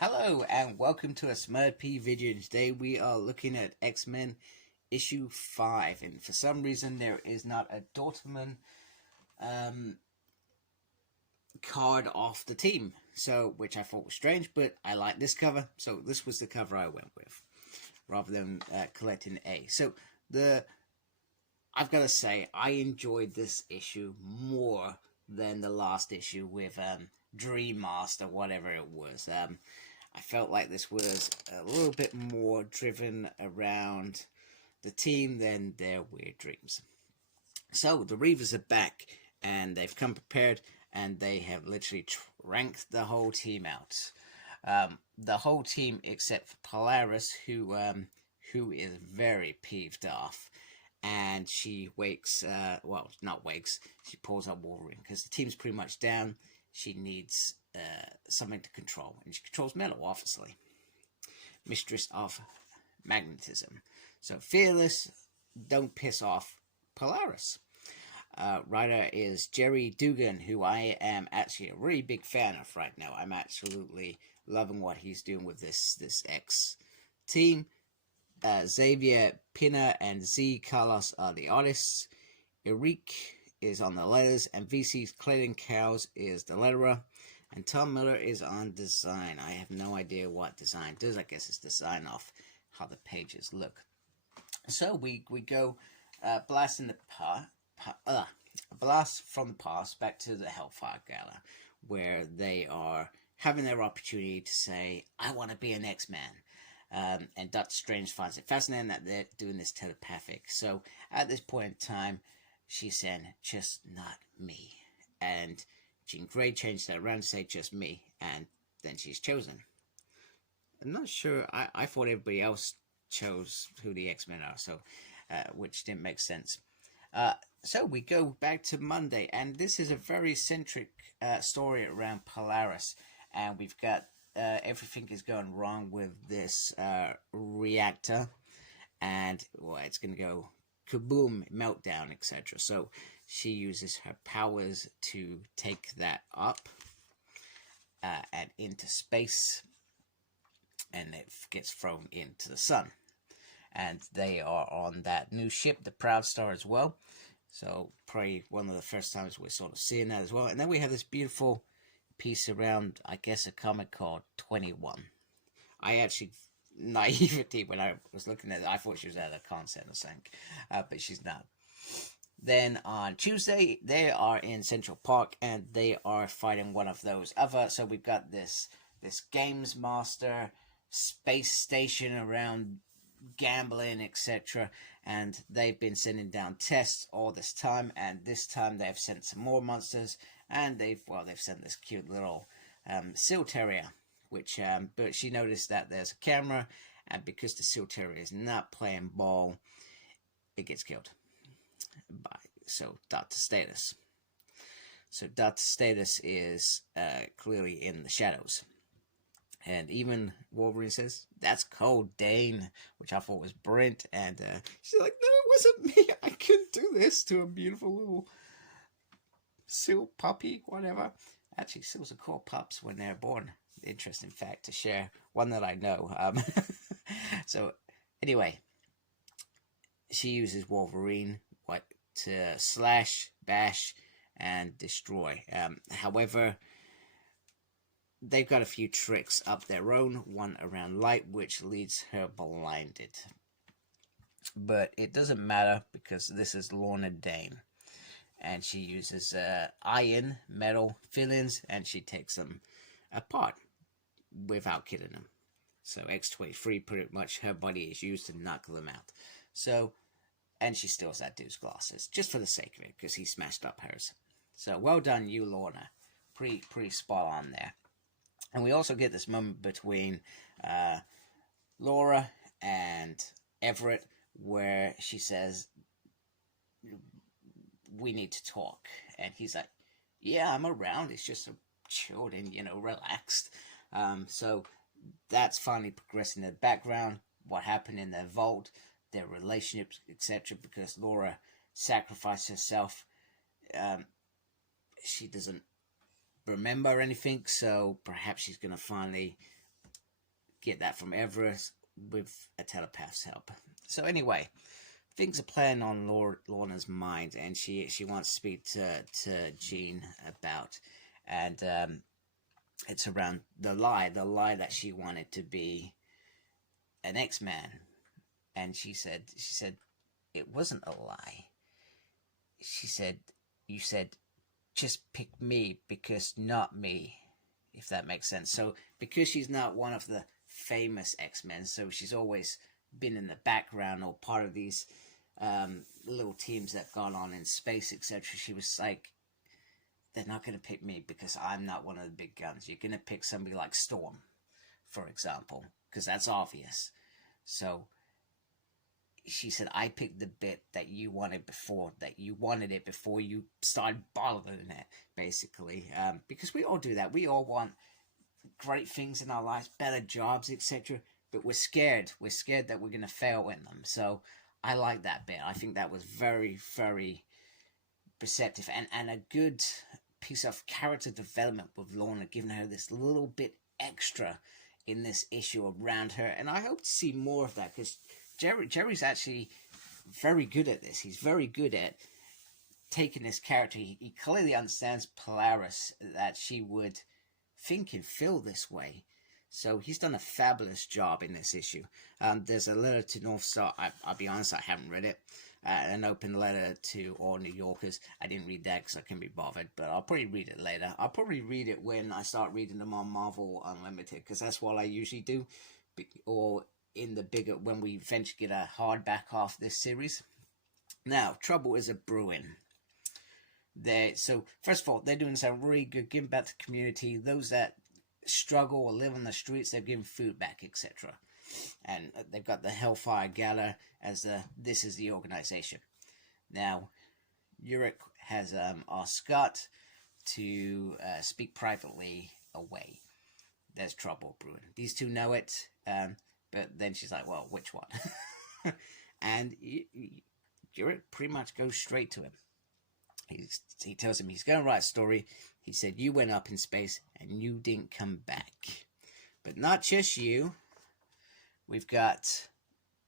Hello and welcome to a Smurpy video. Today we are looking at X-Men issue 5, and for some reason there is not a Dortmund card off the team, so which I thought was strange, but I like this cover, so this was the cover I went with rather than collecting A. So I've got to say I enjoyed this issue more than the last issue with Dream Master, whatever it was. I felt like this was a little bit more driven around the team than their weird dreams. So the Reavers are back, and they've come prepared, and they have literally ranked the whole team out. The whole team except for Polaris, who is very peeved off, and she wakes. Well, not wakes. She pulls up Wolverine because the team's pretty much down. She needs something to control, and she controls metal, obviously. Mistress of magnetism. So Fearless, don't piss off Polaris. Writer is Gerry Duggan, who I am actually a really big fan of right now. I'm absolutely loving what he's doing with this X team. Xavier Pina and Z Carlos are the artists. Eric is on the letters, and VC's Clayton Cowles is the letterer, and Tom Miller is on design. I have no idea what design does. I guess it's design off how the pages look. So we go blast from the past back to the Hellfire Gala, where they are having their opportunity to say, I want to be an X-Man. And Doctor Strange finds it fascinating that they're doing this telepathic. So at this point in time, she's saying, just not me. And Jean Grey changed that around to say, just me. And then she's chosen. I'm not sure. I thought everybody else chose who the X-Men are, so which didn't make sense. So we go back to Monday, and this is a very centric story around Polaris. And we've got everything is going wrong with this reactor. And, well, it's going to go kaboom, meltdown, etc. So she uses her powers to take that up and into space, and it gets thrown into the sun. And they are on that new ship, the Proud Star, as well. So probably one of the first times we're sort of seeing that as well. And then we have this beautiful piece around, I guess, a comic called 21. I actually, naivety, when I was looking at it, I thought she was at a concert or something, but she's not. Then on Tuesday, they are in Central Park, and they are fighting one of those other. So we've got this Games Master space station around gambling, etc. And they've been sending down tests all this time, and this time they've sent some more monsters, and they've sent this cute little Seal Terrier, which but she noticed that there's a camera, and because the Seal Terrier is not playing ball, it gets killed by Dr. Status. So Dr. Status is clearly in the shadows. And even Wolverine says, that's cold, Dane, which I thought was brilliant. And she's like, no, it wasn't me. I couldn't do this to a beautiful little seal puppy, whatever. Actually, seals are called pups when they're born. Interesting fact to share. One that I know. So, anyway, she uses Wolverine to slash, bash, and destroy. However, they've got a few tricks up their own, one around light, which leaves her blinded. But it doesn't matter, because this is Lorna Dane. And she uses iron, metal fillings, and she takes them apart without killing them. So X-23, pretty much her body is used to knock them out. So, and she steals that dude's glasses, just for the sake of it, because he smashed up hers. So well done, you, Lorna. Pretty spot on there. And we also get this moment between Laura and Everett, where she says, we need to talk. And he's like, yeah, I'm around. It's just chilled and, relaxed. So that's finally progressing in the background. What happened in their vault, their relationships, etc. Because Laura sacrificed herself. She doesn't remember anything, so perhaps she's going to finally get that from Everest with a telepath's help. So anyway, things are playing on Lorna's mind, and she wants to speak to Jean about, and it's around the lie that she wanted to be an X-Man, and she said it wasn't a lie. She said, you said just pick me because not me, if that makes sense. So because she's not one of the famous X-Men, so she's always been in the background or part of these little teams that gone on in space, etc. She was like, they're not going to pick me because I'm not one of the big guns. You're going to pick somebody like Storm, for example, because that's obvious. So she said, I picked the bit that you wanted before, that you wanted it before you started bothering it, basically. Because we all do that. We all want great things in our lives, better jobs, etc. But we're scared. We're scared that we're going to fail in them. So I like that bit. I think that was very, very perceptive and a good piece of character development with Lorna, giving her this little bit extra in this issue around her. And I hope to see more of that, because Gerry's actually very good at this. He's very good at taking this character. He clearly understands Polaris, that she would think and feel this way. So he's done a fabulous job in this issue. There's a letter to North Star. I'll be honest, I haven't read it. An open letter to all New Yorkers. I didn't read that because I couldn't be bothered, but I'll probably read it later. I'll probably read it when I start reading them on Marvel Unlimited, because that's what I usually do. Or in the bigger, when we eventually get a hardback off this series. Now, trouble is a brewing. So first of all, they're doing something really good, giving back to the community. Those that struggle or live on the streets, they're giving food back, etc. And they've got the Hellfire Gala as this is the organization. Now, Urich has asked Scott to speak privately away. There's trouble brewing. These two know it, but then she's like, well, which one? And Urich pretty much goes straight to him. He tells him he's going to write a story. He said, you went up in space and you didn't come back. But not just you. We've got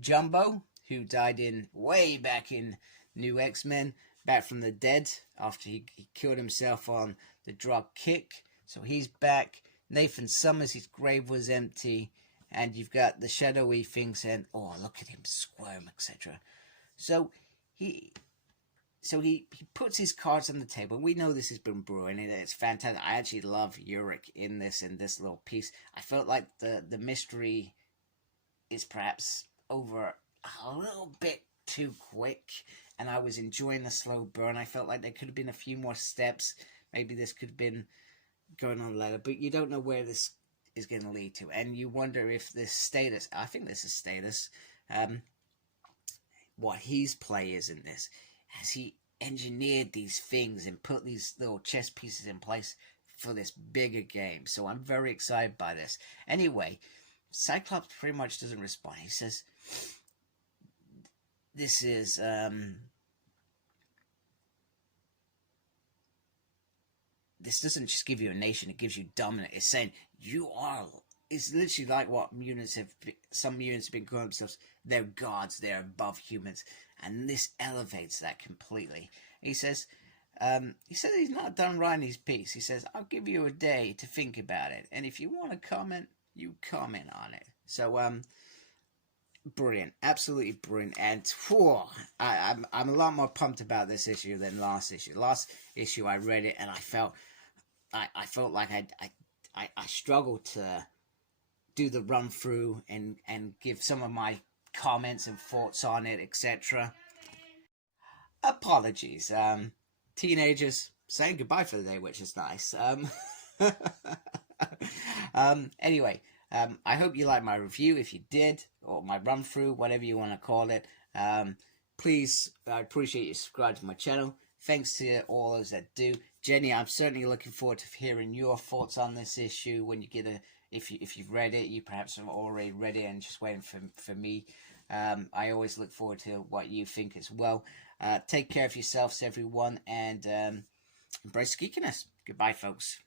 Jumbo, who died way back in New X-Men, back from the dead after he killed himself on the drug kick. So he's back. Nathan Summers, his grave was empty. And you've got the shadowy thing saying, oh, look at him squirm, etc. So he puts his cards on the table. We know this has been brewing, and it's fantastic. I actually love Urich in this little piece. I felt like the mystery is perhaps over a little bit too quick, and I was enjoying the slow burn. I felt like there could have been a few more steps. Maybe this could have been going on later, but you don't know where this is going to lead to, and you wonder if this status, I think this is status, what his play is in this. Has he engineered these things and put these little chess pieces in place for this bigger game? So I'm very excited by this. Anyway, Cyclops pretty much doesn't respond. He says, this is this doesn't just give you a nation, it gives you dominant. It's saying you are, it's literally like what some mutants have been calling themselves. They're gods, they're above humans, and this elevates that completely. He says he's not done writing his piece. He says, I'll give you a day to think about it, and if you want to comment, you comment on it. So brilliant, absolutely brilliant. And I'm a lot more pumped about this issue than last issue. Last issue I read it and I felt like I struggled to do the run through and give some of my comments and thoughts on it, etc. Apologies. Teenagers saying goodbye for the day, which is nice. Anyway, I hope you liked my review. If you did, or my run through, whatever you want to call it, please, I appreciate you subscribe to my channel. Thanks to all those that do. Jenny, I'm certainly looking forward to hearing your thoughts on this issue when you get if you've read it. You perhaps have already read it and just waiting for me. I always look forward to what you think as well. Take care of yourselves, everyone, and embrace geekiness. Goodbye, folks.